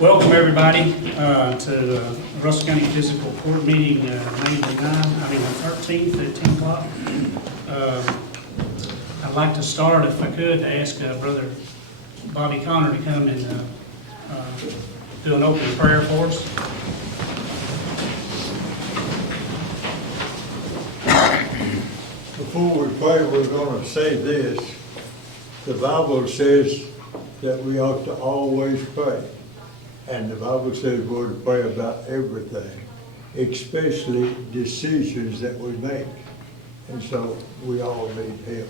Welcome everybody to the Russell County Fiscal Court meeting May 13th at 10 o'clock. I'd like to start, if I could, to ask Brother Bobby Connor to come and do an opening prayer for us. Before we pray, we're going to say this. The Bible says that we ought to always pray. And the Bible says we're to pray about everything, especially decisions that we make. And so we all need help.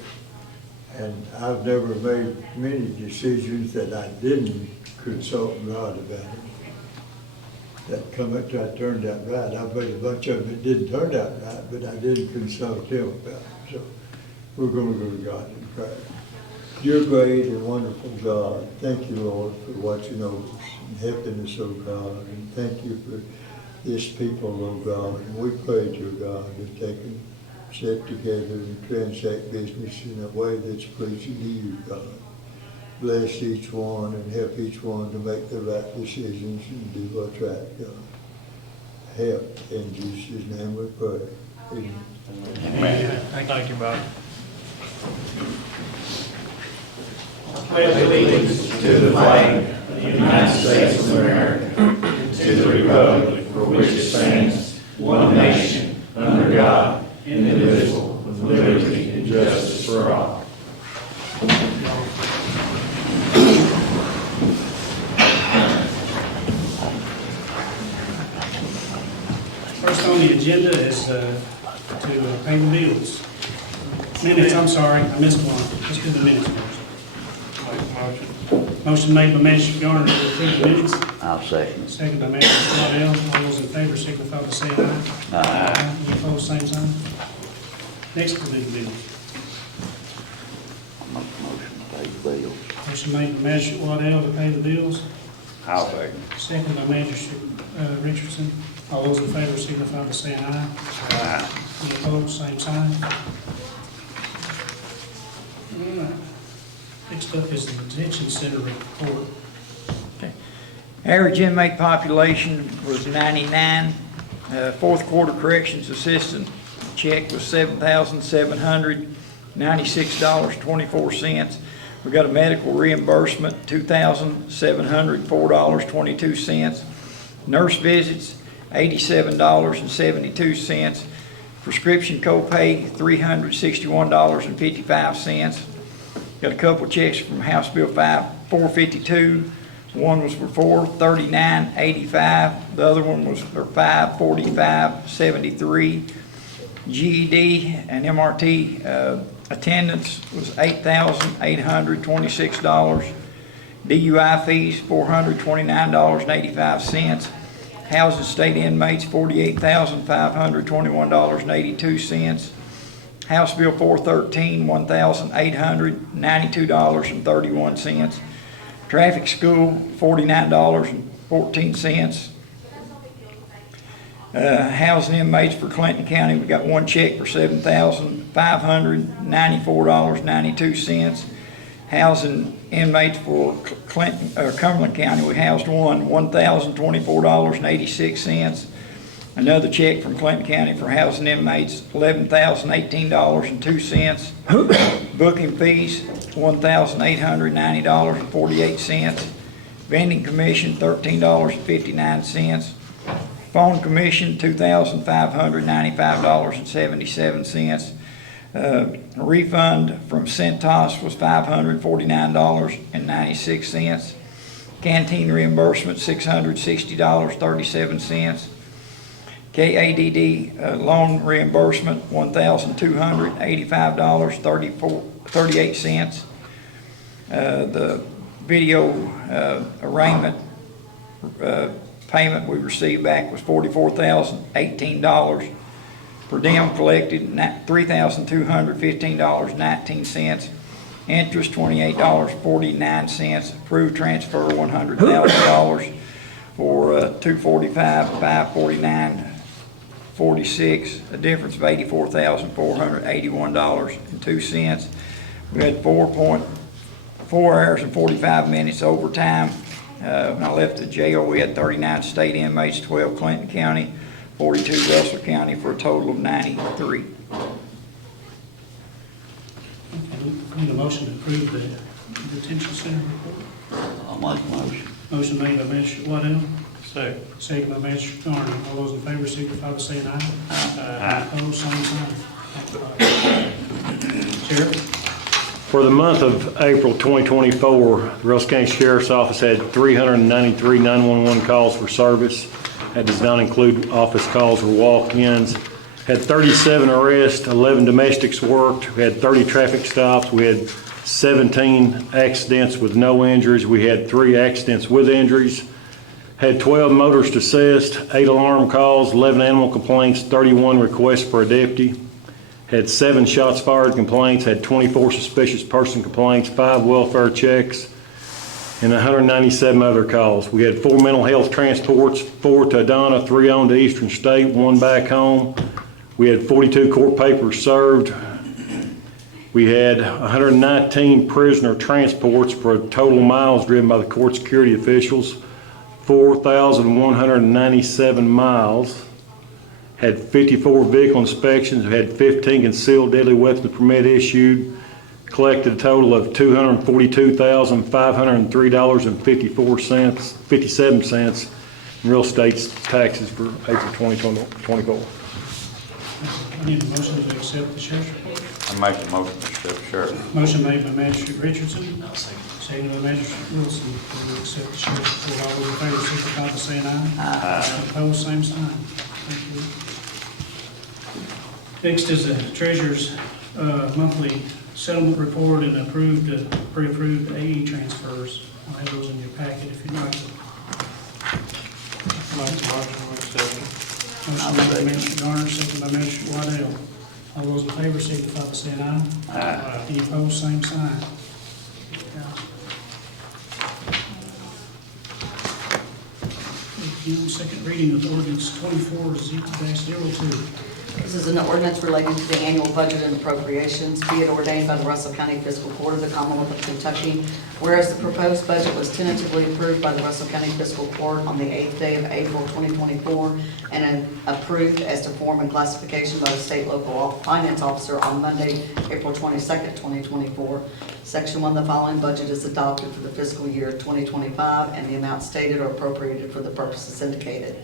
And I've never made many decisions that I didn't consult God about it. That turned out right. I've made a bunch of them that didn't turn out right, but I didn't consult Him about it. So we're going to go to God in prayer. You're great and wonderful God. Thank you, Lord, for watching over us and helping us, oh God. And thank you for this people, oh God. And we pray, dear God, that they can sit together and transact business in a way that's pleasing to you, God. Bless each one and help each one to make the right decisions and do what's right, God. Help in Jesus' name we pray. Amen. Amen. Thank you, Bob. Pledge allegiance to the flag of the United States of America, and to the republic for which it stands, one nation, under God, indivisible, with liberty and justice for all. First on the agenda is to pay the bills. Minutes, I'm sorry, I missed one. Let's do the minutes first. Motion made by Manager Garner to approve the minutes. I'll second. Second by Manager Waddell. All those in favor signify by saying aye. Aye. Any opposed, same sign. Next to the bills. I'll make a motion to pay the bills. Motion made by Manager Waddell to pay the bills. I'll second. Second by Manager Richardson. All those in favor signify by saying aye. Aye. Any opposed, same sign. All right. Next up is the detention center report. Okay. Average inmate population was 99. Fourth quarter corrections assistant check was $7,796.24. We got a medical reimbursement, $2,704.22. Nurse visits, $87.72. Prescription copay, $361.55. Got a couple checks from House Bill 452. One was for $439.85. The other one was for $545.73. GED and MRT attendance was $8,826. DUI fees $429.85. Housing state inmates $48,521.82. House Bill 413, $1,892.31. Traffic school, $49.14. Housing inmates for Clinton County, we got one check for $7,594.92. Housing inmates for Cumberland County, we housed one, $1,024.86. Another check from Clinton County for housing inmates, $11,018.02. Booking fees, $1,890.48. Vending commission, $13.59. Phone commission, $2,595.77. Refund from Centos was $549.96. Canteen reimbursement, $660.37. KADD loan reimbursement, $1,285.38. The video arraignment payment we received back was $44,018. Per diem collected, $3,215.19. Interest, $28.49. Approved transfer, $100,000 for $245,549.46, a difference of $84,481.02. We had 4 hours and 45 minutes overtime. When I left the jail, we had 39 state inmates, 12 Clinton County, 42 Russell County, for a total of 93. Need a motion to approve the detention center report. I'll make a motion. Motion made by Magistrate Waddell, Second. second by Magistrate Garner. All those in favor signify by saying aye. Aye. Opposed, same sign. Sheriff? For the month of April 2024, the Russell County Sheriff's Office had 393 911 calls for service. That does not include office calls or walk-ins. Had 37 arrests, 11 domestics worked. We had 30 traffic stops. We had 17 accidents with no injuries. We had 3 accidents with injuries. Had 12 motorists assessed, 8 alarm calls, 11 animal complaints, 31 requests for a deputy. Had 7 shots fired complaints, had 24 suspicious person complaints, 5 welfare checks, and 197 other calls. We had 4 mental health transports, 4 to Adana, 3 on to Eastern State, 1 back home. We had 42 court papers served. We had 119 prisoner transports for total miles driven by the court security officials, 4,197 miles. Had 54 vehicle inspections, had 15 concealed deadly weapons permit issued, collected a total of $242,503.57 in real estate taxes for April 2024. I need a motion to accept the sheriff's report. I make a motion to accept the sheriff. Motion made by Magistrate Richardson, second by Magistrate Wilson to accept the sheriff's report. All those in favor signify by saying aye. Aye. Opposed, same sign. Thank you. Next is the treasurer's monthly settlement report and pre-approved AE transfers. I'll have those in your packet if you'd like. Motion made by Magistrate Garner, second by Magistrate Waddell. All those in favor signify by saying aye. Aye. Any opposed, same sign. Thank you. Second reading of ordinance 24-02. This is an ordinance relating to the annual budget and appropriations. Be it ordained by the Russell County Fiscal Court of the Commonwealth of Kentucky, whereas the proposed budget was tentatively approved by the Russell County Fiscal Court on the 8th day of April 2024 and approved as to form and classification by the state local finance officer on Monday, April 22nd, 2024. Section 1, the following budget is adopted for the fiscal year 2025 and the amount stated or appropriated for the purposes indicated.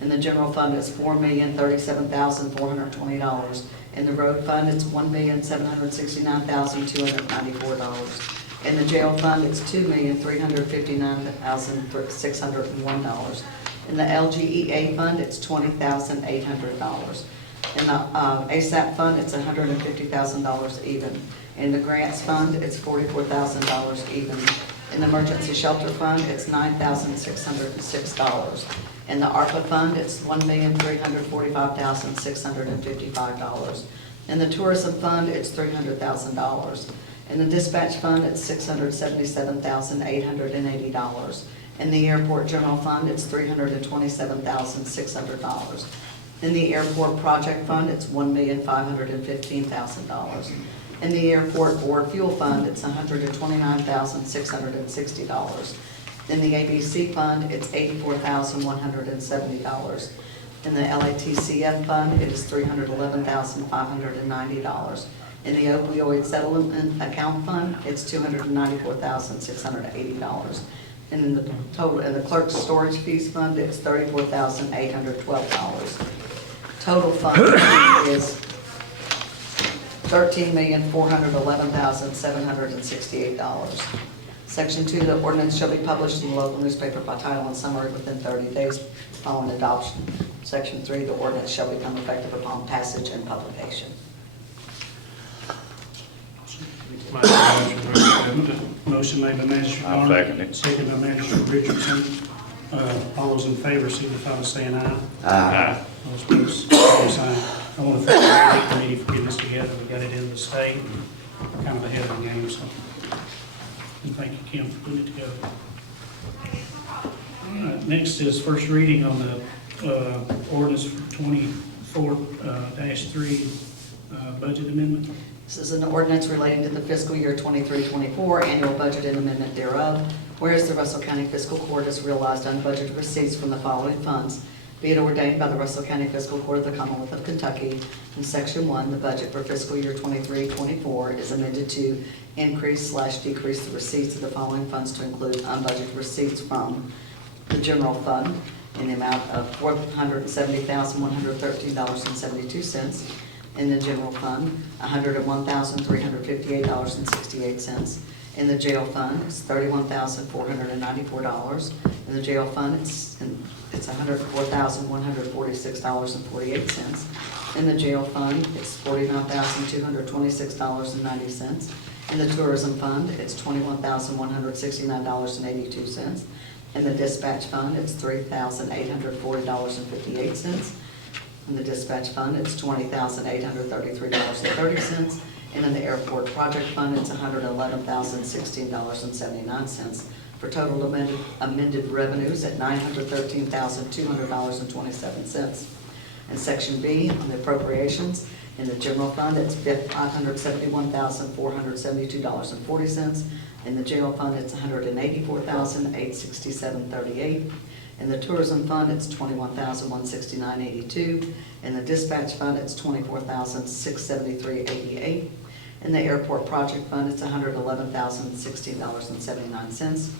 In the general fund, it's $4,037,420. In the road fund, it's $1,769,294. In the jail fund, it's $2,359,601. In the LGEA fund, it's $20,800. In the ASAP fund, it's $150,000 even. In the grants fund, it's $44,000 even. In the emergency shelter fund, it's $9,606. In the ARPA fund, it's $1,345,655. In the tourism fund, it's $300,000. In the dispatch fund, it's $677,880. In the airport general fund, it's $327,600. In the airport project fund, it's $1,515,000. In the airport board fuel fund, it's $129,660. In the ABC fund, it's $84,170. In the LATCF fund, it is $311,590. In the opioid settlement account fund, it's $294,680. And in the total, in the clerk's storage fees fund, it's $34,812. Total fund is $13,411,768. Section 2, the ordinance shall be published in the local newspaper by title and summary within 30 days following adoption. Section 3, the ordinance shall become effective upon passage and publication. Motion made by Magistrate I'll Garner. second it. Second by Magistrate Richardson. All those in favor signify by saying aye. Aye. Those opposed, same sign. I want to thank the Audit Committee for getting this together. We got it in the state, and kind of ahead of the game, so. And thank you, Kim, for putting it together. All right, next is first reading on the ordinance for 24-3 budget amendment. This is an ordinance relating to the fiscal year 23-24 annual budget and amendment thereof. Whereas the Russell County Fiscal Court has realized unbudgeted receipts from the following funds, be it ordained by the Russell County Fiscal Court of the Commonwealth of Kentucky, in Section 1, the budget for fiscal year 23-24 is amended to increase/decrease the receipts of the following funds to include unbudgeted receipts from the general fund in the amount of $470,113.72. In the general fund, $101,358.68. In the jail fund, it's $31,494. In the jail fund, it's $104,146.48. In the jail fund, it's $49,226.90. In the tourism fund, it's $21,169.82. In the dispatch fund, it's $3,840.58. In the dispatch fund, it's $20,833.30. And in the airport project fund, it's $111,016.79, for total amended revenues at $913,200.27. And Section B, on the appropriations, in the general fund, it's $571,472.40. In the jail fund, it's $184,867.38. In the tourism fund, it's $21,169.82. In the dispatch fund, it's $24,673.88. In the airport project fund, it's $111,016.79.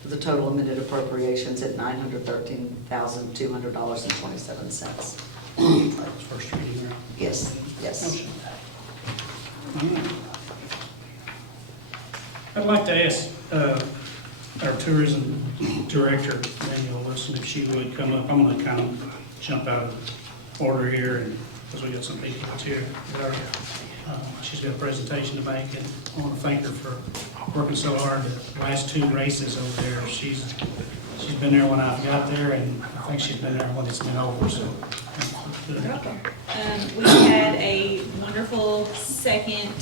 For the total amended appropriations at $913,200.27. First reading, right? Yes, yes. Motion. All right. I'd like to ask our tourism director, Danielle Wilson, if she would come up. I'm going to kind of jump out of order here, and because we got some people here. She's got a presentation to make, and I want to thank her for working so hard. The last two races over there, she's been there when I got there, and I think she's been there when it's been over. So. We had a wonderful second,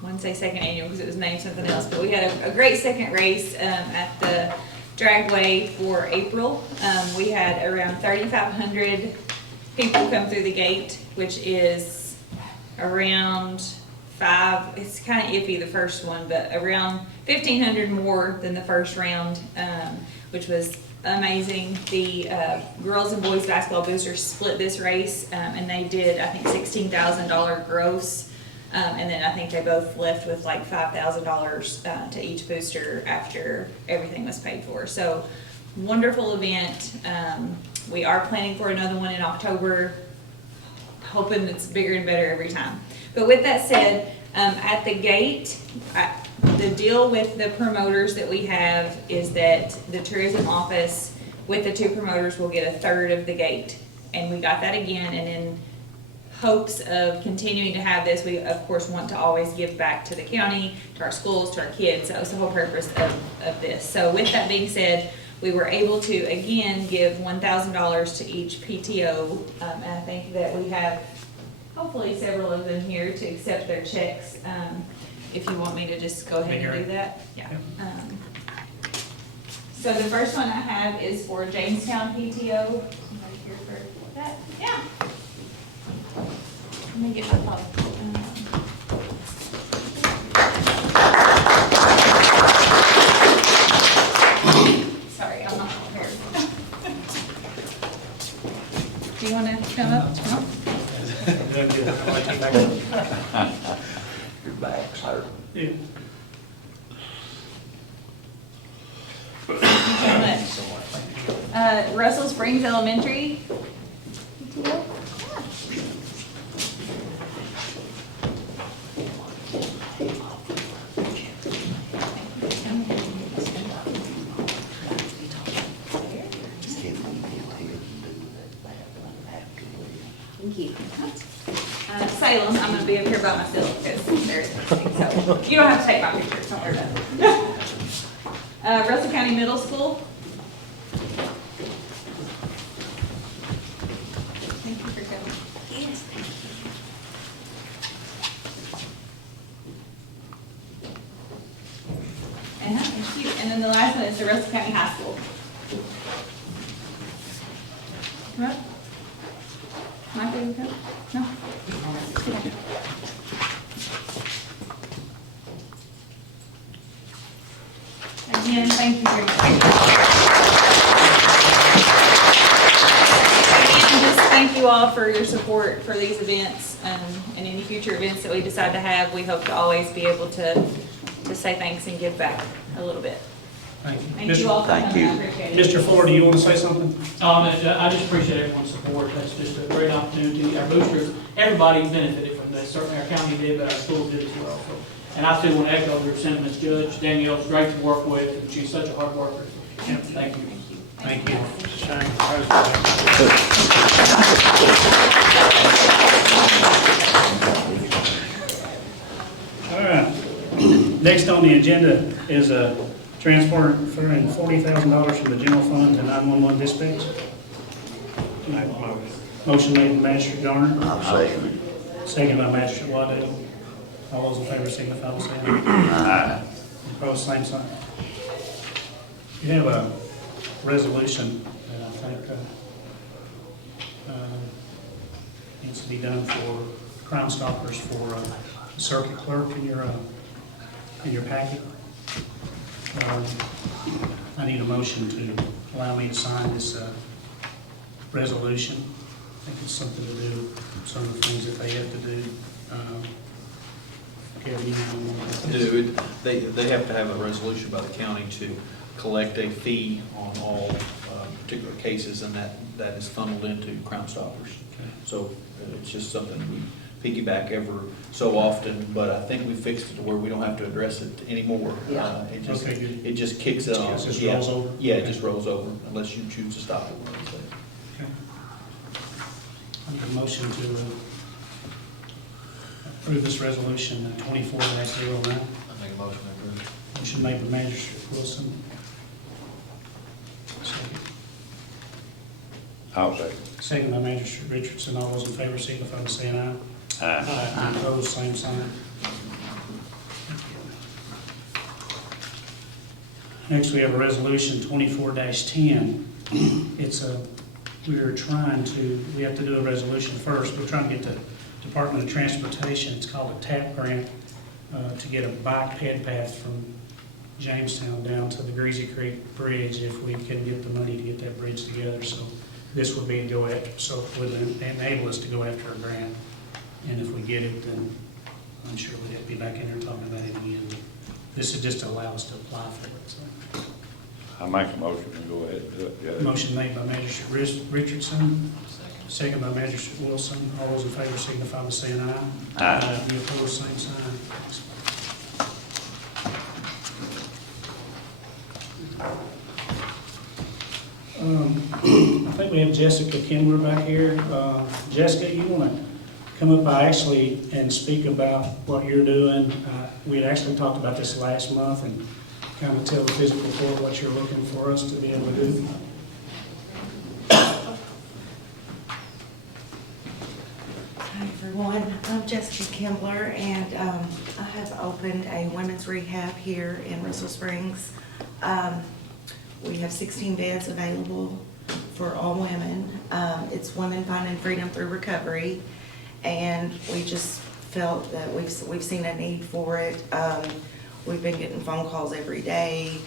I wouldn't say second annual because it was named something else, but we had a great second race at the Dragway for April. We had around 3,500 people come through the gate, which is around it's kind of iffy the first one, but around 1,500 more than the first round, which was amazing. The girls and boys basketball boosters split this race, and they did, I think, $16,000 gross. And then I think they both left with like $5,000 to each booster after everything was paid for. So wonderful event. We are planning for another one in October, hoping it's bigger and better every time. But with that said, at the gate, the deal with the promoters that we have is that the tourism office with the two promoters will get a third of the gate. And we got that again, and in hopes of continuing to have this, we of course want to always give back to the county, to our schools, to our kids. That was the whole purpose of this. So with that being said, we were able to again give $1,000 to each PTO, and I think that we have hopefully several of them here to accept their checks. If you want me to just go ahead and do that. Yeah. So the first one I have is for Jamestown PTO. Somebody here for that? Yeah. Let me get my phone. Sorry, I'm not prepared. Do you want to come up? No? Your back's hurt. Yeah. Thank you so much. Russell Springs Elementary. Thank you. Salem, I'm going to be up here by myself because there's nothing, so you don't have to take my pictures, don't worry about it. Russell County Middle School. Thank you for coming. Yes. is the Russell County High School. Come up. Michael, you come? No? Okay. Again, thank you very much. Again, just thank you all for your support for these events, and any future events that we decide to have. We hope to always be able to say thanks and give back a little bit. Thank you. Thank you all for Thank coming, I you. appreciate it. Mr. Ford, do you want to say something? I just appreciate everyone's support. That's just a great opportunity. Our boosters, everybody benefited from this. Certainly our county did, but our schools did as well. So, and I still want to echo your sentiments, Judge. Danielle's great to work with, and she's such a hard worker. Thank you. Thank you. All right. Next on the agenda is transferring $40,000 from the general fund to 911 dispatch. Motion made by Magistrate Garner, I'll second it. second by Magistrate Waddell. All those in favor signify by saying aye. Aye. Opposed, same sign. You have a resolution that I think needs to be done for Crime Stoppers for the circuit clerk in your packet. I need a motion to allow me to sign this resolution. I think it's something to do, some of the things that they have to do. Kevin, you know, They have to have a resolution by the county to collect a fee on all particular cases, and that is funneled into Crime Stoppers. So it's just something we piggyback ever so often, but I think we fixed it to where we don't have to address it anymore. Yeah. Okay, good. It just kicks it off. It just Yeah. rolls over? Yeah, it just rolls over unless you choose to stop it. Okay. I need a motion to approve this resolution 24-09. I make a motion to approve. Motion made by Magistrate Wilson. Second. I'll second. Second by Magistrate Richardson. All those in favor signify by saying aye. Aye. Opposed, same sign. Next, we have a resolution 24-10. It's we have to do a resolution first. We're trying to get the Department of Transportation, it's called a TAP grant, to get a bike ped path from Jamestown down to the Greasy Creek Bridge if we can get the money to get that bridge together. So this would be so it would enable us to go after a grant. And if we get it, then I'm sure we'd have to be back in there talking about it again. This is just to allow us to apply for it. So. I make a motion to go ahead and do it, Judge. Motion made by Magistrate Richardson, second by Magistrate Wilson. All those in favor signify by saying aye. Aye. Any opposed, same sign. I think we have Jessica Kindler back here. Jessica, you want to come up actually and speak about what you're doing? We had actually talked about this last month and kind of tell the fiscal court what you're looking for us to be able to do. Hi everyone, I'm Jessica Kimbler, and I have opened a women's rehab here in Russell Springs. We have 16 beds available for all women. It's Women Finding Freedom Through Recovery, and we just felt that we've seen a need for it. We've been getting phone calls every day.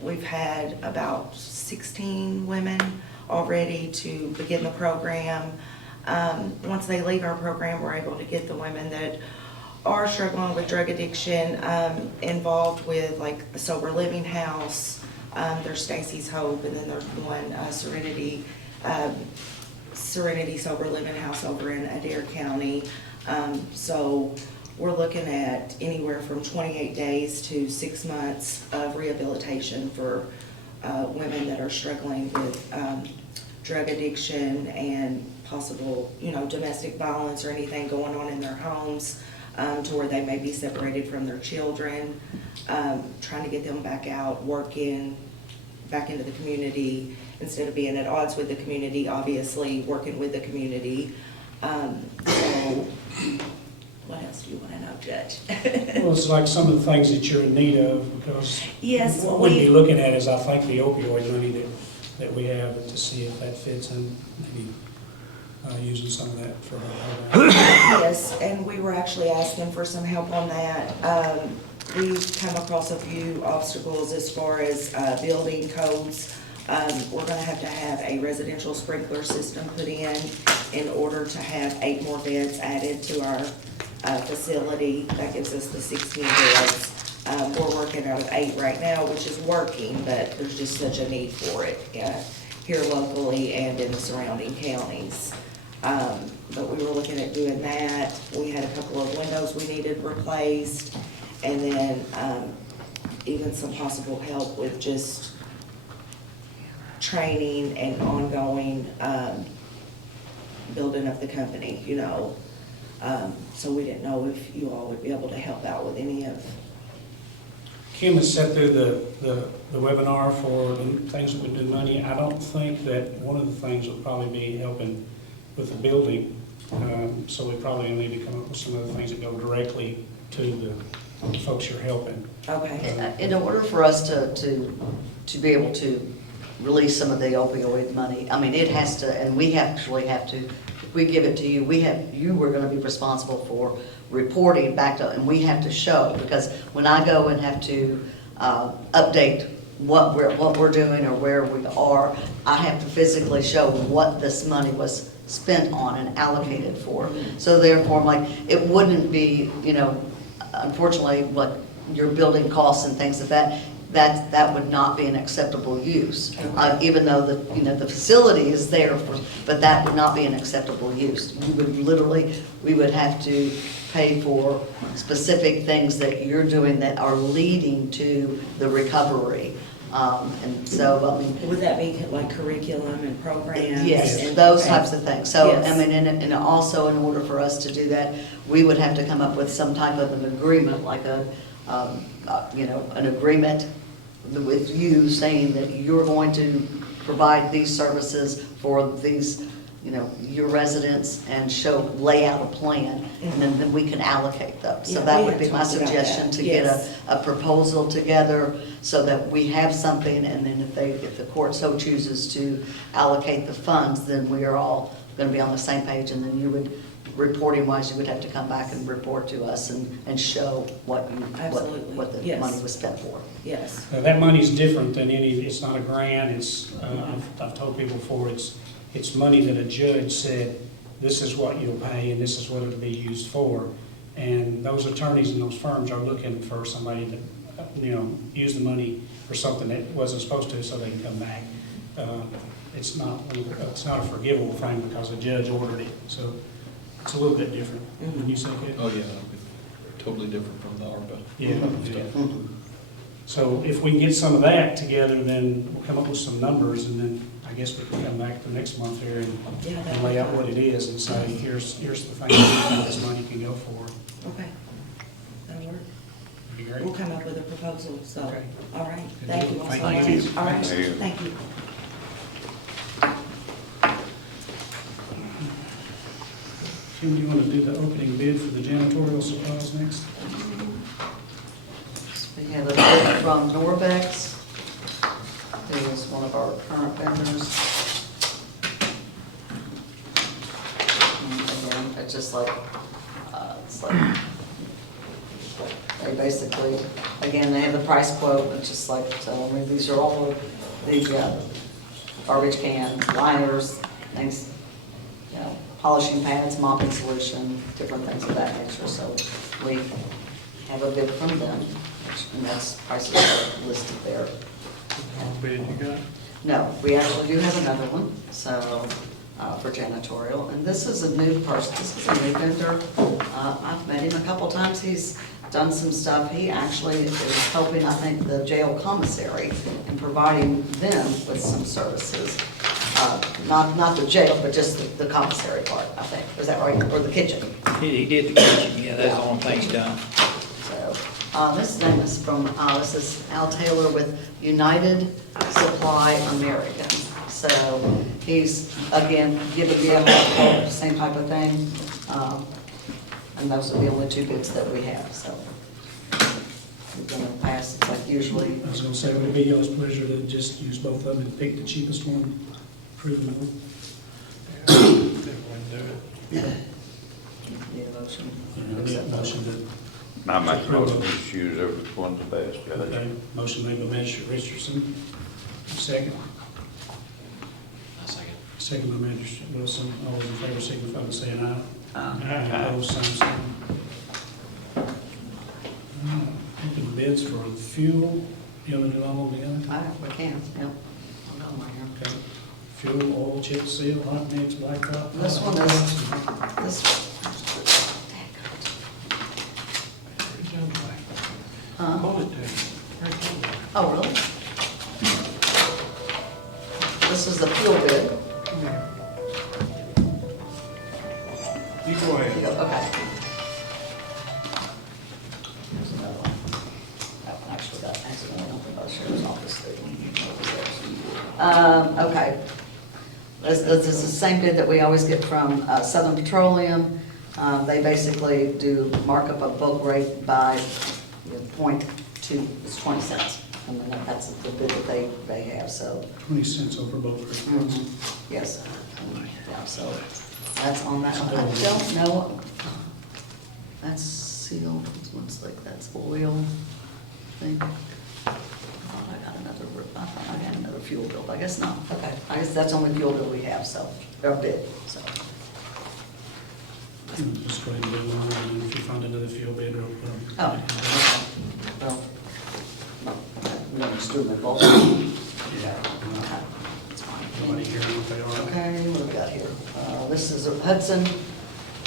We've had about 16 women already to begin the program. Once they leave our program, we're able to get the women that are struggling with drug addiction involved with like a sober living house. There's Stacy's Hope, and then there's one Serenity Sober Living House over in Adair County. So we're looking at anywhere from 28 days to 6 months of rehabilitation for women that are struggling with drug addiction and possible, domestic violence or anything going on in their homes, to where they may be separated from their children, trying to get them back out, working, back into the community, instead of being at odds with the community, obviously working with the community. So what else do you want to know? Judge. Well, it's like some of the things that you're in need of, because Yes, what we'd be we, looking at is, I think, the opioid money that we have, to see if that fits in, maybe using some of that for our yes, and we were actually asking for some help on that. We've come across a few obstacles as far as building codes. We're gonna have to have a residential sprinkler system put in order to have 8 more beds added to our facility. That gives us the 16 beds. We're working out of 8 right now, which is working, but there's just such a need for it here locally and in the surrounding counties. But we were looking at doing that. We had a couple of windows we needed replaced, and then even some possible help with just training and ongoing building of the company, you know. So we didn't know if you all would be able to help out with any of. Kim has set through the webinar for the things that would do money. I don't think that one of the things would probably be helping with the building. So we probably need to come up with some other things that go directly to the folks you're helping. Okay. In order for us to be able to release some of the opioid money, I mean, it has to, and we actually have to, if we give it to you, you were gonna be responsible for reporting back to, and we have to show, because when I go and have to update what we're doing or where we are, I have to physically show what this money was spent on and allocated for. So therefore, like, it wouldn't be, you know, unfortunately, what your building costs and things like that would not be an acceptable use. Even though the facility is there, but that would not be an acceptable use. We would have to pay for specific things that you're doing that are leading to the recovery. And so, I mean. Would that be like curriculum and programs? Yes, and those types of things. So, Yes. I mean, and also in order for us to do that, we would have to come up with some type of an agreement, like an agreement with you saying that you're going to provide these services for these, your residents, and lay out a plan, and then we can allocate those. So Yeah, that we would had be my talked about suggestion, that. to get Yes. a proposal together so that we have something, and then if the court so chooses to allocate the funds, then we are all gonna be on the same page, and then you would, reporting wise, you would have to come back and report to us and show what Absolutely. the Yes. money was spent for. Yes. That money's different than it's not a grant, I've told people before, it's money that a judge said, this is what you'll pay and this is what it'll be used for. And those attorneys and those firms are looking for somebody to, use the money for something that wasn't supposed to, so they can come back. It's not a forgivable thing because a judge ordered it, so it's a little bit different. When you say it. Oh, yeah, totally different from the ARPA. Yeah. stuff. So if we can get some of that together, then we'll come up with some numbers, and then I guess we can come back the next month here and lay out what it is and say, here's the thing that this money can go for. Okay. That'll work. That'd be great. We'll come up with a proposal, so, Okay. all right. Good Thank deal. you all so Thank much. you. All right, Thank you. thank you. Kim, do you want to do the opening bid for the janitorial supplies next? We have a bid from Norbex, who is one of our current vendors. And again, it's they basically, again, they have the price quote, it's just like telling me, these are all of the garbage can, liners, things, polishing pads, mopping solution, different things of that nature. So we have a bid from them, and that's prices are listed there. What bid you got? No, we actually do have another one, so, for janitorial, and this is a new person, this is a new vendor. I've met him a couple times, he's done some stuff. He actually is helping, I think, the jail commissary and providing them with some services. Not the jail, but just the commissary part, I think, is that right, or the kitchen? He did the kitchen, yeah, that's the only thing he's done. So, this name is this is Al Taylor with United Supply American. So he's, again, giving the same type of thing. And those are the only two bids that we have, so. We're gonna pass, it's like usually. I was gonna say, would it be y'all's pleasure to just use both of them and pick the cheapest one, approve them? Need a motion. Need a motion to, I make a motion to choose which one's the best, Judge. okay, motion made by Magistrate Richardson, second. Second by Magistrate Wilson, all those in favor signify by saying aye. Aye. Opposed, same sign. Open bids for fuel, you want to do all of them together? All right, we can, yep. I'll go right here. Okay. Fuel, oil, chip seal, hot mix, blacktop. This one is, this. Oh, really? This is the fuel bid. You go ahead. Okay. Here's another one. That one actually got accidentally opened by the sheriff's office. Okay. This is the same bid that we always get from Southern Petroleum. They basically do mark up a bulk rate by 0.2, it's 20 cents. And then that's the bid that they have, so. 20 cents over both rates. Yes. Yeah, so that's on that one. I don't know. That's sealed. This one's like, that's oil thing. I thought I got another fuel bill, but I guess not. Okay. I guess that's the only fuel bill we have, so, or bid, so. Just go ahead and do one, and if you find another fuel bid, real quick. Oh, okay. Well, no, we don't just do them in bulk. Yeah. Okay, that's fine. Nobody here know what they are. Okay, what do we got here? This is a Hudson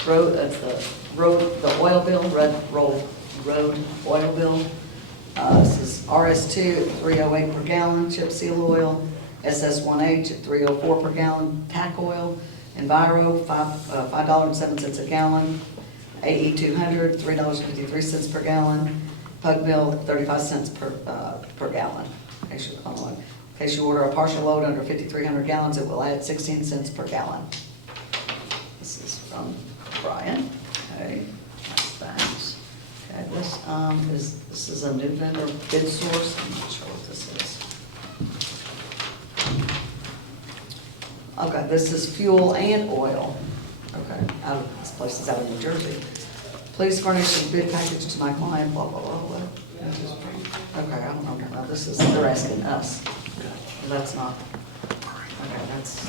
Road, the oil bill, road oil bill. This is RS2 at 308 per gallon, chip seal oil, SS1H at 304 per gallon, tack oil, Enviro, $5.07 a gallon, AE200, $3.53 per gallon, Pug Mill, 35 cents per gallon. In case you order a partial load under 5,300 gallons, it will add 16 cents per gallon. This is from Brian. Okay, that's that. Okay, this is a new vendor bid source. I'm not sure what this is. Okay, this is fuel and oil. Okay, this place is out of New Jersey. Please furnish a bid package to my client, blah, blah, blah, blah. Okay, I don't know, now this is, they're asking us. That's not, okay, that's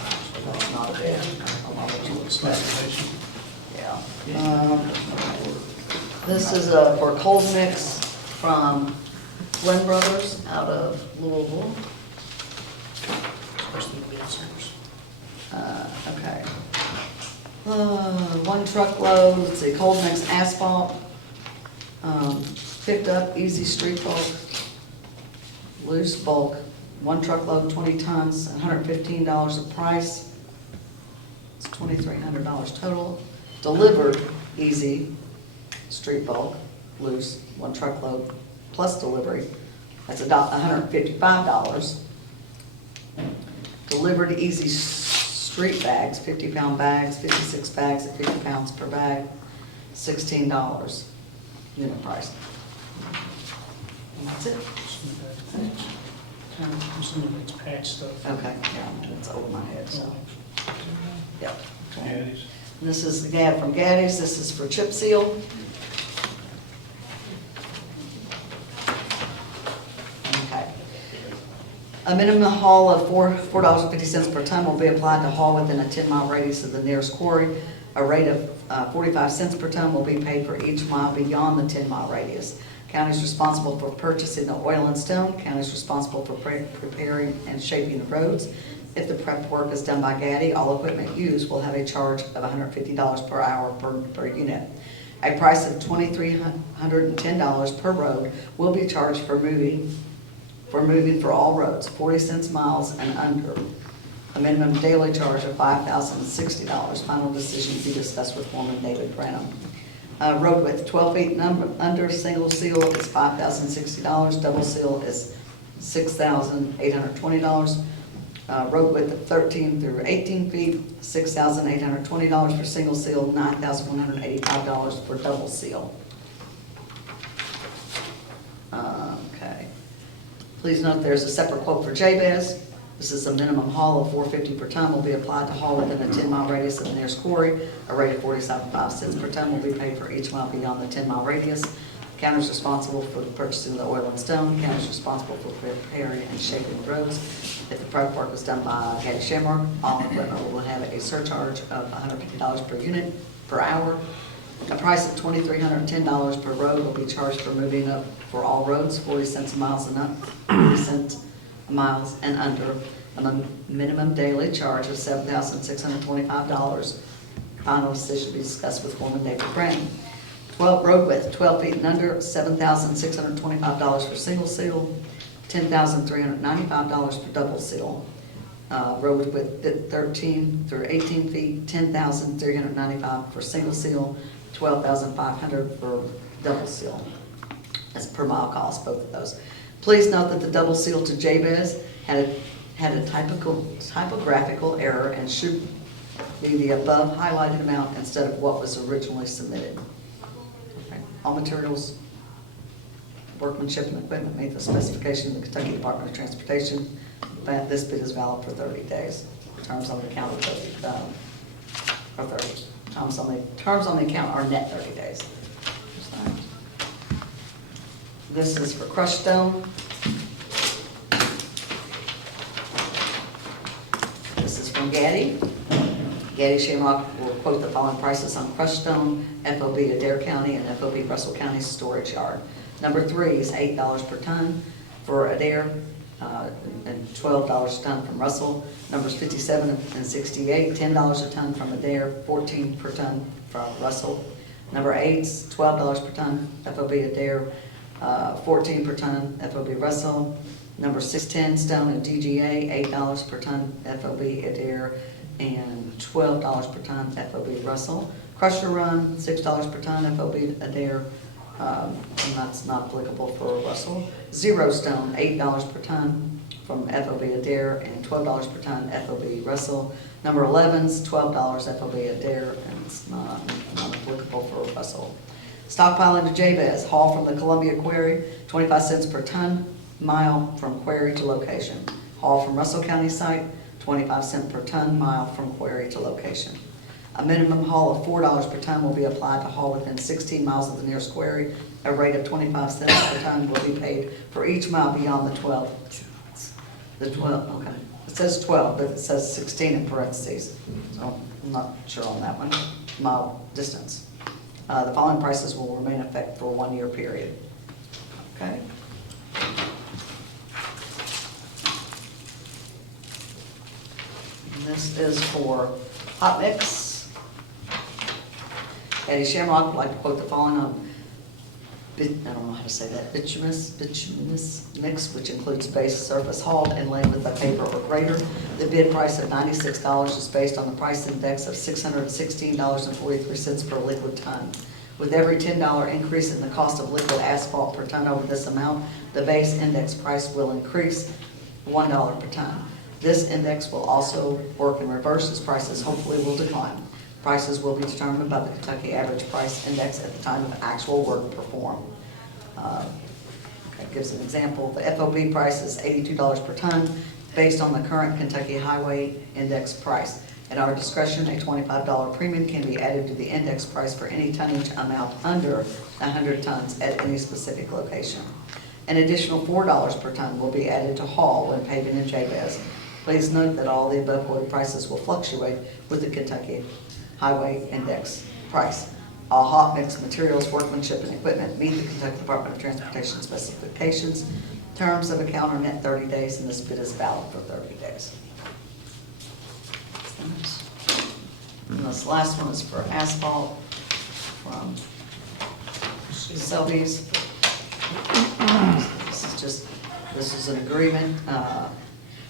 not a bid. I'll let you expect. Yeah. This is for cold mix from Flynn Brothers out of Louisville. Okay. One truckload, let's see, cold mix asphalt, picked up, easy street bulk, loose bulk, one truckload, 20 tons, $115 a price. It's $2,300 total. Delivered, easy, street bulk, loose, one truckload, plus delivery. That's $155. Delivered, easy street bags, 50-pound bags, 56 bags at 50 pounds per bag, $16 unit price. And that's it. Some of it's patch stuff. Okay, yeah, it's over my head, so, yep. Okay. Gaddy's. And this is the Gad from Gaddy's, this is for chip seal. Okay. A minimum haul of $4.50 per ton will be applied to haul within a 10-mile radius of the nearest quarry. A rate of 45 cents per ton will be paid for each mile beyond the 10-mile radius. County is responsible for purchasing the oil and stone. County is responsible for preparing and shaping the roads. If the prep work is done by Gaddy, all equipment used will have a charge of $150 per hour per unit. A price of $2,310 per road will be charged for moving for all roads, 40 cents miles and under. A minimum daily charge of $5,060. Final decision to be discussed with Foreman David Branham. Road width 12 feet under, single seal is $5,060, double seal is $6,820. Road width of 13 through 18 feet, $6,820 for single seal, $9,185 for double seal. Okay. Please note there's a separate quote for Jabez. This is a minimum haul of $4.50 per ton will be applied to haul within a 10-mile radius of the nearest quarry. A rate of 47.5 cents per ton will be paid for each mile beyond the 10-mile radius. County is responsible for the purchasing of the oil and stone. County is responsible for preparing and shaping the roads. If the prep work is done by Gaddy Shamrock, all equipment will have a surcharge of $150 per unit per hour. A price of $2,310 per road will be charged for moving up for all roads, 40 cents a mile and up, 40 cents miles and under. A minimum daily charge of $7,625. Final decision to be discussed with Foreman David Brand. 12 road width, 12 feet and under, $7,625 for single seal, $10,395 for double seal. Road width 13 through 18 feet, $10,395 for single seal, $12,500 for double seal. That's per mile cost, both of those. Please note that the double seal to Jabez had a typographical error and should be the above highlighted amount instead of what was originally submitted. Okay. All materials, workmanship, and equipment meet the specification of the Kentucky Department of Transportation. This bid is valid for 30 days. Terms on the account are 30. Terms on the account are net 30 days. This is for crushed stone. This is from Gaddy. Gaddy Shamrock will quote the following prices on crushed stone, FOB Adair County and FOB Russell County Storage Yard. Number 3 is $8 per ton for Adair and $12 a ton from Russell. Numbers 57 and 68, $10 a ton from Adair, $14 per ton from Russell. Number 8 is $12 per ton, FOB Adair, $14 per ton, FOB Russell. Number 610, Stone and DGA, $8 per ton, FOB Adair, and $12 per ton, FOB Russell. Crusher Run, $6 per ton, FOB Adair, and that's not applicable for Russell. Zero Stone, $8 per ton from FOB Adair, and $12 per ton, FOB Russell. Number 11 is $12 FOB Adair, and it's not applicable for Russell. Stockpiling to Jabez, haul from the Columbia Quarry, 25 cents per ton, mile from quarry to location. Haul from Russell County site, 25 cents per ton, mile from quarry to location. A minimum haul of $4 per ton will be applied to haul within 16 miles of the nearest quarry. A rate of 25 cents per ton will be paid for each mile beyond the 12. The 12, okay. It says 12, but it says 16 in parentheses. So I'm not sure on that one. Mile distance. The following prices will remain in effect for a 1-year period. Okay. And this is for hot mix. Eddie Shamrock would like to quote the following on, I don't know how to say that, bituminous mix, which includes base, surface, hauled, and laid with a paper or grader. The bid price of $96 is based on the price index of $616.43 per liquid ton. With every $10 increase in the cost of liquid asphalt per ton over this amount, the base index price will increase $1 per ton. This index will also work in reverse as prices hopefully will decline. Prices will be determined by the Kentucky Average Price Index at the time of actual work performed. That gives an example. The FOB price is $82 per ton based on the current Kentucky Highway Index price. At our discretion, a $25 premium can be added to the index price for any tonnage amount under 100 tons at any specific location. An additional $4 per ton will be added to haul when paving in Jabez. Please note that all the above quoted prices will fluctuate with the Kentucky Highway Index price. All hot mix materials, workmanship, and equipment meet the Kentucky Department of Transportation specifications. Terms of account are net 30 days, and this bid is valid for 30 days. And this last one is for asphalt from Selby's. This is an agreement.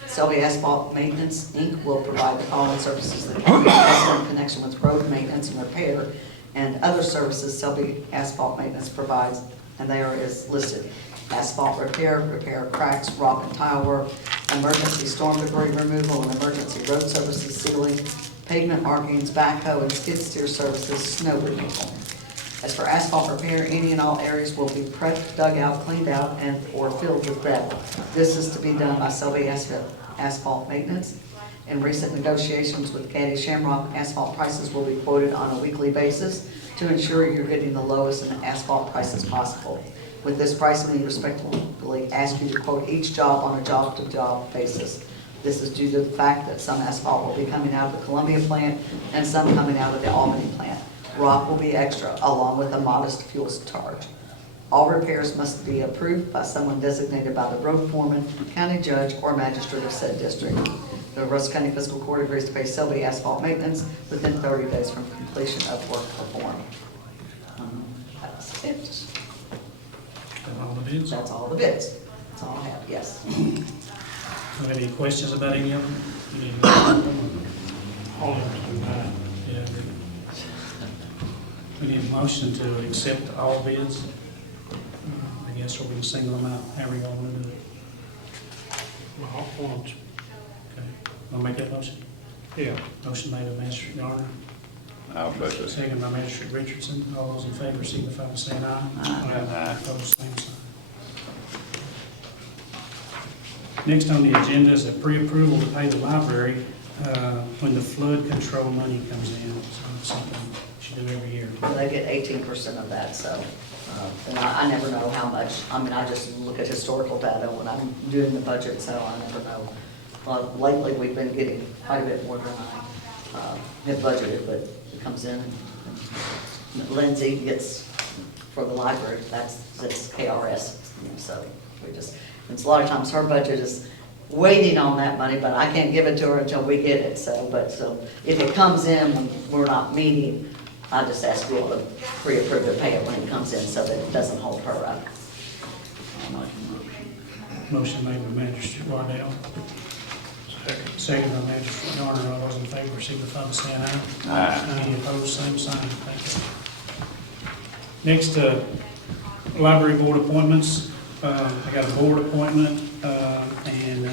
Selby Asphalt Maintenance, Inc. will provide the following services that can be also in connection with road maintenance and repair and other services Selby Asphalt Maintenance provides, and they are as listed. Asphalt repair, repair cracks, rock and tile work, emergency storm debris removal and emergency road services, sealing, pavement markings, backhoe, and skid steer services, snow removal. As for asphalt repair, any and all areas will be prepped, dug out, cleaned out, and or filled with gravel. This is to be done by Selby Asphalt Maintenance. In recent negotiations with Caddy Shamrock, asphalt prices will be quoted on a weekly basis to ensure you're getting the lowest in asphalt prices possible. With this pricing, we respectfully ask you to quote each job on a job-to-job basis. This is due to the fact that some asphalt will be coming out of the Columbia plant and some coming out of the Albany plant. Rock will be extra, along with a modest fuel charge. All repairs must be approved by someone designated by the road foreman, county judge, or magistrate of said district. The Russell County Fiscal Court agrees to pay Selby Asphalt Maintenance within 30 days from completion of work performed. That's it. That's all the bids. That's all the bids. That's all I have, yes. Do you have any questions about any of them? You need to- Hold on. Yeah. We need a motion to accept all bids. I guess we're gonna single them out, however you want to do it. Okay, wanna make that motion? Yeah. Motion made by Magistrate Garner, I'll second. second by Magistrate Richardson. All those in favor signify by saying aye. Aye. Opposed, same sign. Next on the agenda is a pre-approval to pay the library when the flood control money comes in. So it's something we should do every year. They get 18% of that, so, and I never know how much. I mean, I just look at historical data when I'm doing the budget, so I never know. Lately, we've been getting quite a bit more than I had budgeted, but it comes in. And Lindsay gets, for the library, that's KRS, so we just, it's a lot of times her budget is waiting on that money, but I can't give it to her until we get it, so if it comes in when we're not meeting, I just ask you all to pre-approve to pay it when it comes in so that it doesn't hold her up. Motion made by Magistrate Waddell. Second by Magistrate Garner. All those in favor signify by saying aye. Aye. Any opposed, same sign. Thank you. Next, library board appointments. I got a board appointment and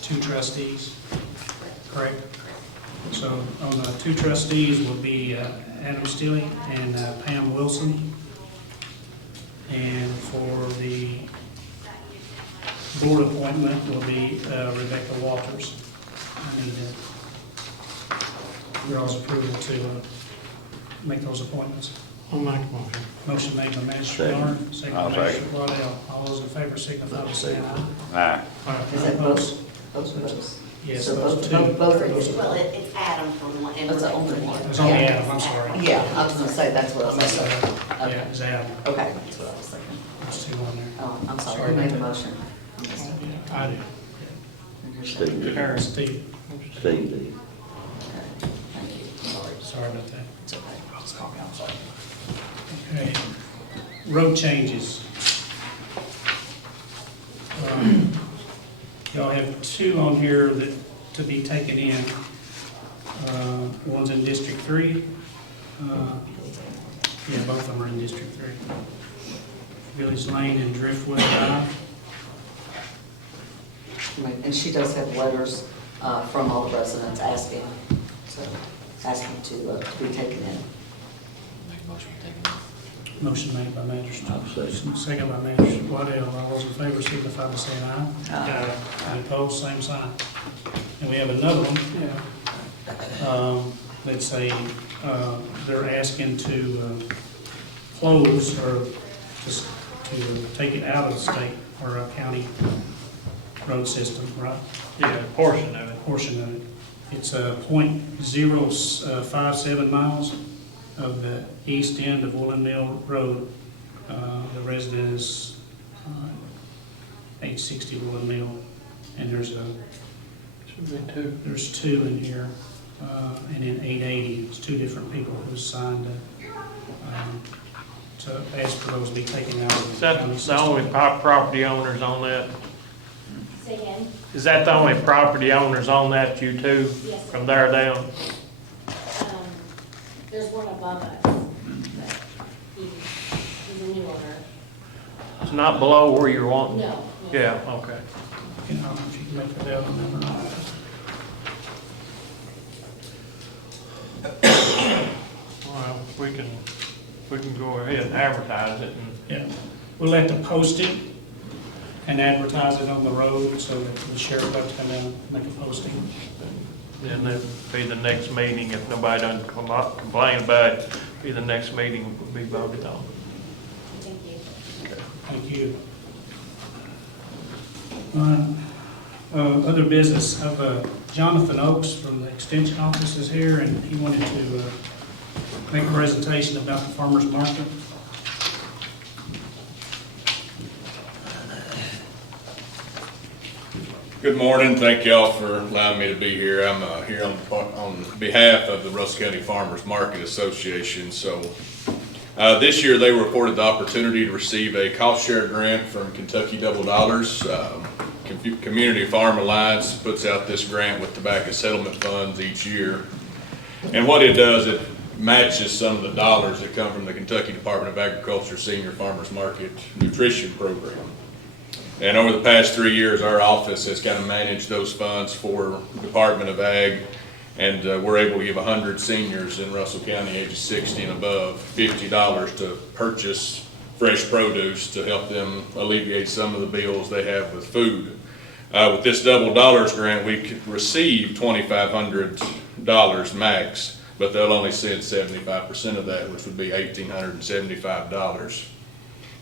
two trustees, correct? So on the two trustees will be Adam Steele and Pam Wilson. And for the board appointment will be Rebecca Walters. I need your all's approval to make those appointments. I'll make a motion. Motion made by Magistrate Garner, second by I'll Magistrate Waddell. All those in favor signify by saying Aye. aye. Is that both of those? Yes, So those both two. of those? Well, it's Adam from one. That's the only one. It's only Adam, I'm sorry. Yeah, I was gonna say, that's what I was thinking. Yeah, Okay, it's Adam. okay, that's what I was thinking. There's two on there. Oh, I'm sorry, Sorry who made the about motion? I did. And you're second. Steve. Karen, Steve. Steve. Okay, thank you, sorry. Sorry about that. It's okay. I'm sorry. Okay, road changes. Y'all have two on here that, to be taken in. One's in District 3. Yeah, both of them are in District 3. Village Lane and Driftwood Drive. Right, and she does have letters from all the residents asking, so, asking to be taken in. Motion made by Magistrate. I'll second. Second by Magistrate Waddell. All those in favor signify by saying aye. Aye. Any opposed, same sign. And we have another one. That's they're asking to close or just to take it out of the state or a county road system, right? Yeah, portion of it. Portion of it. It's .057 miles of the east end of Woolen Mill Road. The resident is 860 Woolen Mill, and there's two in here, and then 880. It's two different people who signed to ask for those to be taken out of Is the that county the system. only property owners on that? Say again? Is that the only property owners on that, you two, Yes, sir. from there down? There's one above us, but he's a new owner. It's not below where you're wanting? No. Yeah, okay. You know, if you make the deal on that or not. Well, we can go ahead and advertise it and Yeah, we'll have to post it and advertise it on the road so that the sheriff has to come in and make a posting. then it'll be the next meeting, if nobody doesn't come up, complain about it, be the next meeting will be voted on. Thank you. Thank you. Other business, Jonathan Oakes from the Extension Office is here, and he wanted to make a presentation about the farmer's market. Good morning. Thank y'all for allowing me to be here. I'm here on behalf of the Russell County Farmers Market Association. So this year they were afforded the opportunity to receive a cost share grant from Kentucky Double Dollars. Community Farm Alliance puts out this grant with tobacco settlement funds each year. And what it does, it matches some of the dollars that come from the Kentucky Department of Agriculture Senior Farmers Market Nutrition Program. And over the past 3 years, our office has kind of managed those funds for the Department of Ag, and we're able to give 100 seniors in Russell County ages 60 and above $50 to purchase fresh produce to help them alleviate some of the bills they have with food. With this Double Dollars grant, we could receive $2,500 max, but they'll only send 75% of that, which would be $1,875.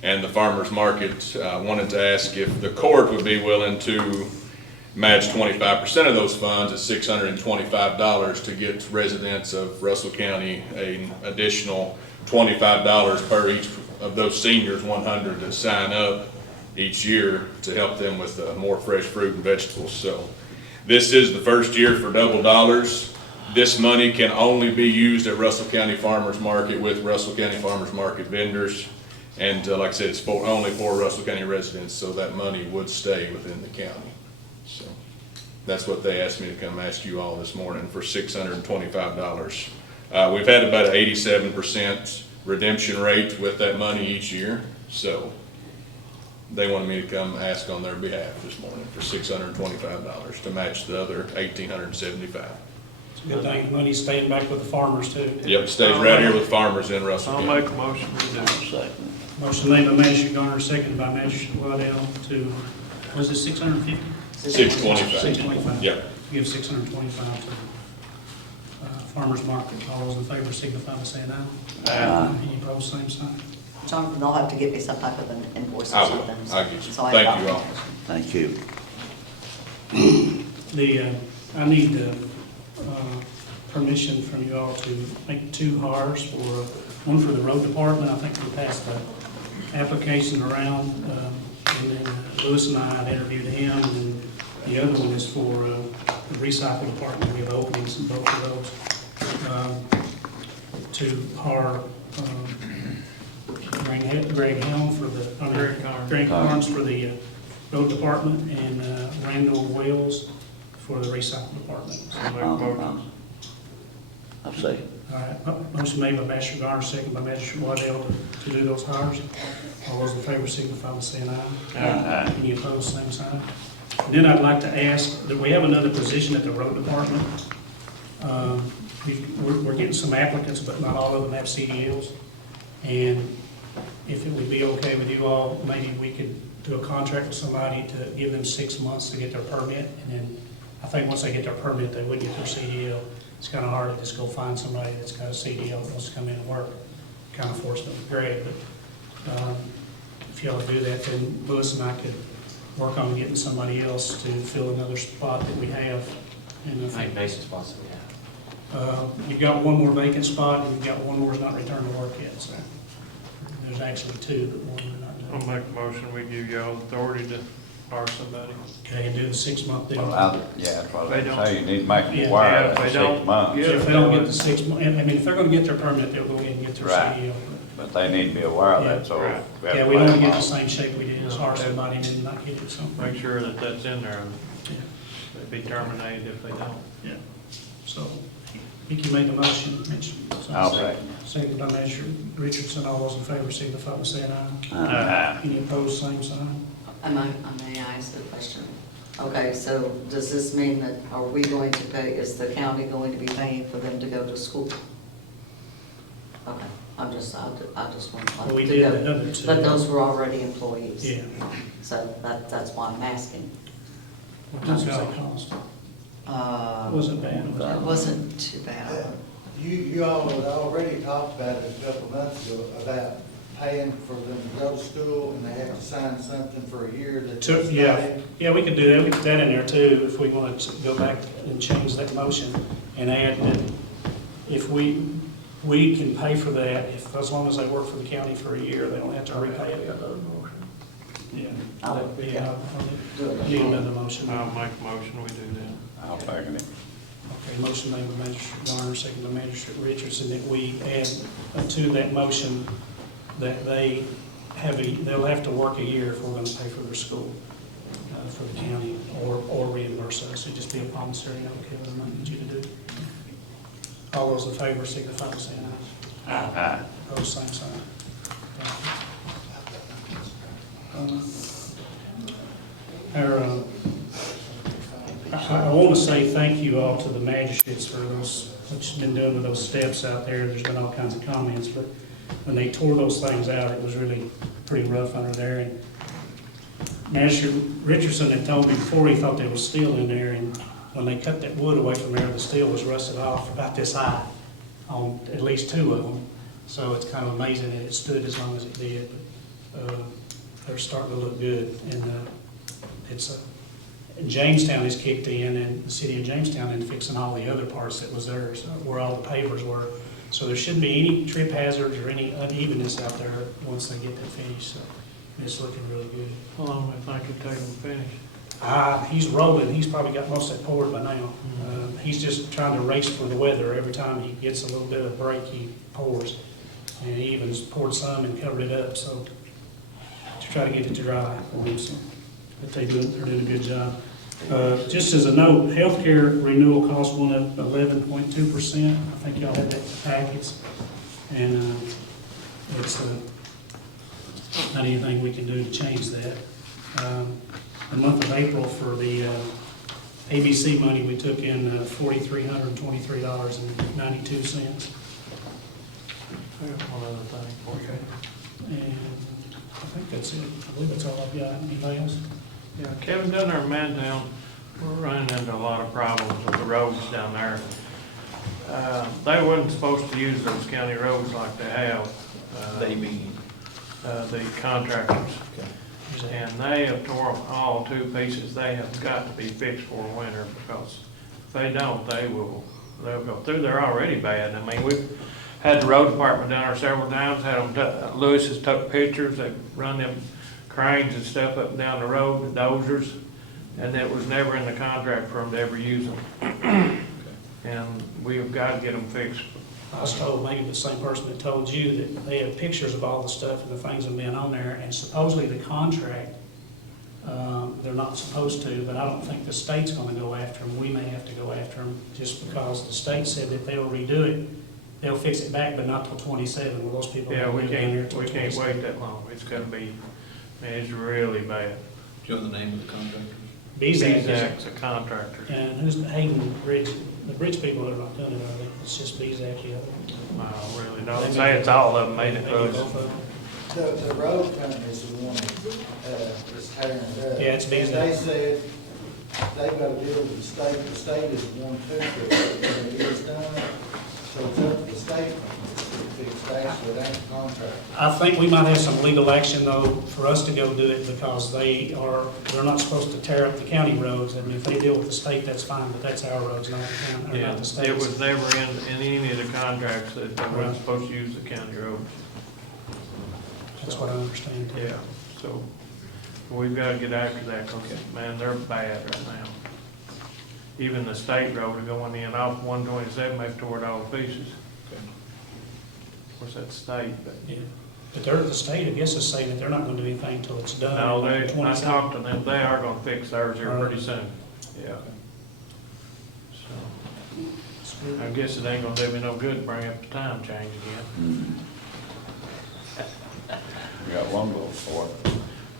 And the farmers market wanted to ask if the court would be willing to match 25% of those funds at $625 to get residents of Russell County an additional $25 per each of those seniors, 100 that sign up each year to help them with more fresh fruit and vegetables. So this is the first year for Double Dollars. This money can only be used at Russell County Farmers Market with Russell County Farmers Market vendors. And like I said, it's only for Russell County residents, so that money would stay within the county. So that's what they asked me to come ask you all this morning for $625. We've had about an 87% redemption rate with that money each year, so they wanted me to come ask on their behalf this morning for $625 to match the other $1,875. It's a good thing, the money's staying back with the farmers too. Yep, stays right here with farmers in Russell I'll County. make a motion to do it. Motion made by Magistrate Garner, seconded by Magistrate Waddell to, was it 650? 625. 625. Yep. Give 625 to farmers market. All those in favor signify by saying aye. Aye. Any opposed, same sign. Jonathan, they'll have to get me some type of an invoice or I will. something. I'll get you. so I Thank have you all. documentation. Thank you. I need permission from you all to make 2 hires for, one for the road department. I think we passed the application around, and then Lewis and I have interviewed him, and the other one is for the recycle department. We have openings in both of those. To hire Greg Helm for the, Greg Carnes for the road department, and Randall Wells for the recycle department. I'll make a motion. I'll say. All right, motion made by Magistrate Garner, second by Magistrate Waddell to do those hires. All those in favor signify by saying aye. Aye. Any opposed, same sign. And then I'd like to ask, that we have another position at the road department. We're getting some applicants, but not all of them have CDLs. And if it would be okay with you all, maybe we could do a contract with somebody to give them 6 months to get their permit. And then I think once they get their permit, they would get their CDL. It's kind of hard to just go find somebody that's got a CDL that wants to come in and work. Kind of forced them to grade, but if y'all would do that, then Lewis and I could work on getting somebody else to fill another spot that we have. And How many vacant spots do we have? You've got one more vacant spot, and you've got one more that's not returned to work yet, so there's actually 2, but one we're not I'll doing. make a motion, we give y'all authority to hire somebody. Okay, and do the 6-month deal. Well, yeah, that's what They I don't- say, you need to make them Yeah. aware Yeah, of if that they 6 don't- months. yeah. If they don't get the 6 months, I mean, if they're gonna get their permit, they'll go ahead and get their Right. CDL. But they need to be aware of that, so. Right. we have Yeah, to we let don't them get the know. same shape we did, as hire somebody and then not get it, so. Make sure that that's in there, Yeah. they'd be terminated if they don't. Yeah, so he can make a motion, Mitch. I'll say. Second by Magistrate Richardson, all those in favor signify by saying aye. Aye. Any opposed, same sign. May I ask a question? Okay, so does this mean that, are we going to pay, is the county going to be paying for them to go to school? Okay, I just want Well, we to did go. the other two. But those were already employees. Yeah. So that's why I'm asking. How much does it cost? Wasn't bad, was it? It wasn't too bad. You all had already talked about it a couple months ago, about paying for them to go to school, and they have to sign something for a year that. Yeah, we could do that, we could put that in there too, if we wanted to go back and change that motion and add that if we can pay for that, as long as they work for the county for a year, they don't have to repay it. Yeah. I'll do it. Need another motion. I'll make a motion, we do that. I'll second it. Okay, motion made by Magistrate Garner, second by Magistrate Richardson, that we add to that motion that they'll have to work a year if we're gonna pay for their school, for the county, or reimburse us. It'd just be a promissory note, Kevin, I need you to do. All those in favor signify by saying aye. Aye. Opposed, same sign. I want to say thank you all to the magistrates for those, what you've been doing with those steps out there. There's been all kinds of comments, but when they tore those things out, it was really pretty rough under there. And Magistrate Richardson had told me before, he thought there was steel in there, and when they cut that wood away from there, the steel was rusted off about this high on at least two of them. So it's kind of amazing that it stood as long as it did, but they're starting to look good. And Jamestown has kicked in, and the city of Jamestown is fixing all the other parts that was there, so where all the pavers were. So there shouldn't be any trip hazards or any unevenness out there once they get that finished. So it's looking really good. How long do you think it'd take them to finish? He's rolling. He's probably got most of that poured by now. He's just trying to race for the weather. Every time he gets a little bit of break, he pours. And he even poured some and covered it up, so to try to get it to dry for him. So, but they're doing a good job. Just as a note, healthcare renewal cost went up 11.2%. I think y'all had that in the packets. And it's not anything we can do to change that. The month of April for the ABC money, we took in $4,323.92. I got one other thing for you. And I think that's it. I believe that's all I've got. Anybody else? Yeah, Kevin, down there in Mantown, we're running into a lot of problems with the roads down there. They wasn't supposed to use those county roads like they have. They mean. The contractors. And they have tore them all to pieces. They have got to be fixed for winter, because if they don't, they'll go through. They're already bad. I mean, we've had the road department down there several times, had them, Lewis has took pictures, they run them cranes and stuff up and down the road, the dozers, and it was never in the contract for them to ever use them. And we've got to get them fixed. I was told, maybe the same person that told you, that they have pictures of all the stuff and the things that have been on there, and supposedly the contract, they're not supposed to, but I don't think the state's gonna go after them. We may have to go after them, just because the state said that they'll redo it, they'll fix it back, but not till 27. Well, those people. Yeah, we live down there till can't 27. wait that long. It's gonna be, man, it's really bad. Do you know the name of the contractor? BZAC's a contractor. And who's the Hayden Bridge? The bridge people are not doing it, are they? It's just BZAC, yeah. Wow, really, don't say it's all of them made it Maybe us. both of them. The road company's the one that's tearing it up. Yeah, it's And busy. they said they've got to deal with the state is the one too, but it is done. So it's up to the state company to fix that, so it ain't a contract. I think we might have some legal action though for us to go do it, because they're not supposed to tear up the county roads. I mean, if they deal with the state, that's fine, but that's our roads, not the county, or Yeah, not the state's. it was never in any of the contracts that they weren't supposed to use the county roads. That's what I understand. Yeah, so we've got to get after that, because, man, they're bad right now. Even the state road going in off 127, they've tore it all to pieces. Of course, that's state, but. Yeah. But the state, I guess, is saying that they're not gonna do anything until it's done. No, I 27. talked to them, they are gonna fix theirs here pretty soon, yeah. So, I guess it ain't gonna do me no good to bring up the time change again. We got one vote for it.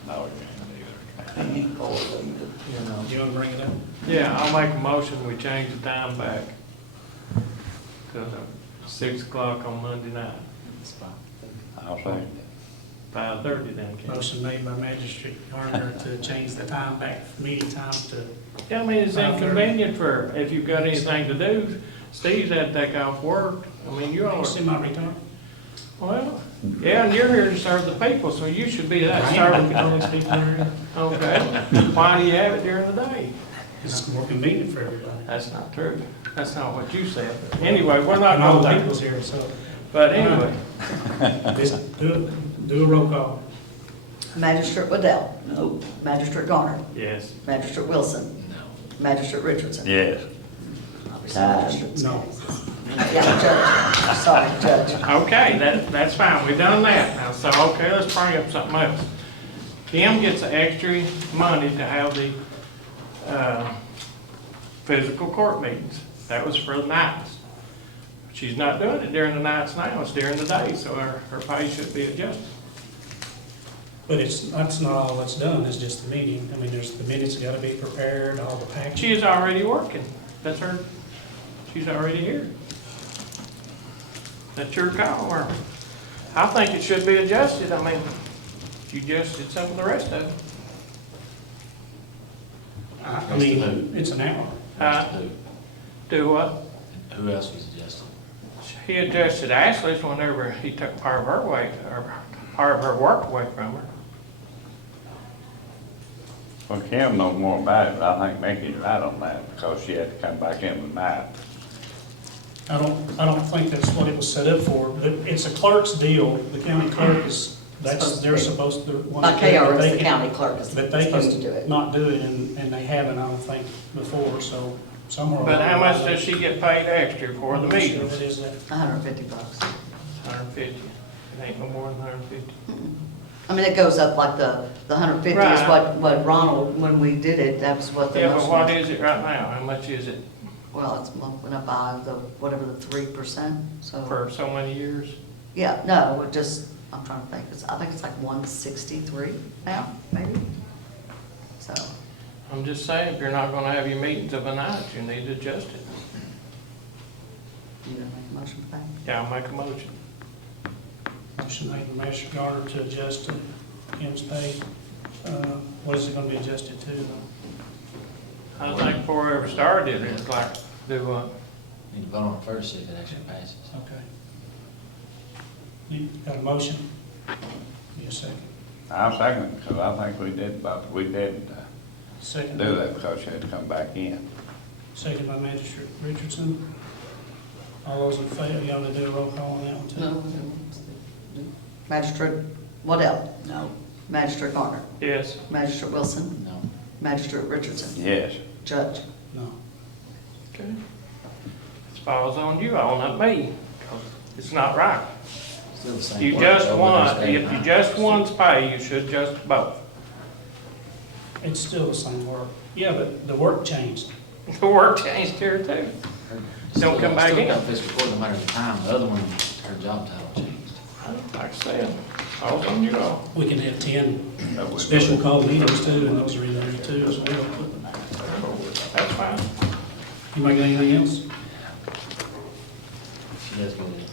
No, we can't either. You know. Do you want to bring it up? Yeah, I'll make a motion, we change the time back to 6 o'clock on Monday night, I'll say. 5:30 then, Ken. Motion made by Magistrate Garner to change the time back, meeting time to, Yeah, I mean, it's inconvenient for, if you've got anything to do, Steve's had to take off work. I mean, you all you are, see my return? well, yeah, and you're here to serve the people, so you should be that serving. Okay, why do you have it during the day? It's more convenient for everybody. That's not true. That's not what you said. Anyway, we're not And all going the people's there. here, so, But anyway, just do a roll call. Magistrate Waddell? No. Magistrate Garner? yes. Magistrate Wilson? No. Magistrate Richardson? Yes. Obviously, Magistrate No. Yeah, Judge. Sorry, Judge. Okay, that's fine, we've done that now, so, okay, let's bring up something else. Kim gets the extra money to have the, physical court meetings. That was for the nights. She's not doing it during the nights now, it's during the day, so her pay should be adjusted. But that's not all that's done, it's just the meeting. I mean, there's, the minutes gotta be prepared, all the package. She is already working, that's her, she's already here. That's your call, or, I think it should be adjusted, I mean, you adjusted some of the rest of it. I mean, it's an hour. Do what? Who else was adjusted? He adjusted Ashley's whenever he took part of her weight, or part of her work away from her. Well, Kim knows more about it, but I think Mickey's right on that, because she had to come back in with night. I don't think that's what it was set up for, but it's a clerk's deal. The county clerk is, they're supposed to. By KRS, the county clerk is But they supposed to do can it. not do it, and they haven't, I don't think, before, so somewhere. But how along much the line- does she get paid extra for the I'm not sure meetings? what is that. $150. 150. It ain't no more than 150. I mean, it goes up like the 150 is Right. what Ronald, when we did it, that was what the Yeah, but motion what was. is it right now? How much is it Well, it's went up by the, whatever the 3%, so. for so many years? Yeah, no, it just, I'm trying to think, I think it's like 163 now, maybe? So, I'm just saying, if you're not gonna have your meetings of a night, you need to adjust it. you gonna make a motion for that? Yeah, I'll make a motion. Motion made by Magistrate Garner to adjust to Kim's pay. What is it gonna be adjusted to? I think before we ever started, it was like, do what? Need to vote on it first, see if it actually passes. Okay. You got a motion? Need a second? I'll second it, because I think we did Second. do that, because she had to come back in. Second by Magistrate Richardson. All those in favor, you want to do a roll call on that one too? No. Magistrate Waddell? No. Magistrate Garner? Yes. Magistrate Wilson? No. Magistrate Richardson? Yes. Judge? No. Okay. It falls on you all, not me, 'cause it's not right. Still the same. You work, just though, want, whether it's day or if you night. just one's pay, you should adjust both. It's still the same work. Yeah, but the work changed. The work changed here too. Don't come back Still in. got fiscal court no matter the time, the other one, her job title changed. Like I said, falls on you all. We can have 10 That was- special call meetings too, and those are in there too as well. That's fine. Anybody got anything else? She does go to Is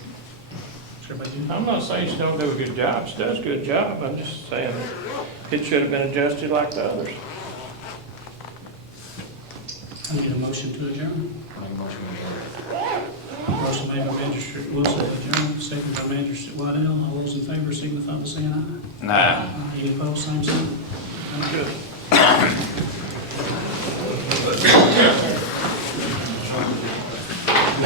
everybody good? I'm not saying she don't do a good job, she does a good job, I'm just saying it should have been adjusted like the others. I need a motion to adjourn. make a motion to adjourn. Motion made by Magistrate Wilson to adjourn, second by Magistrate Waddell. All those in favor signify by saying aye. Nah. Any opposed, same sign. Good.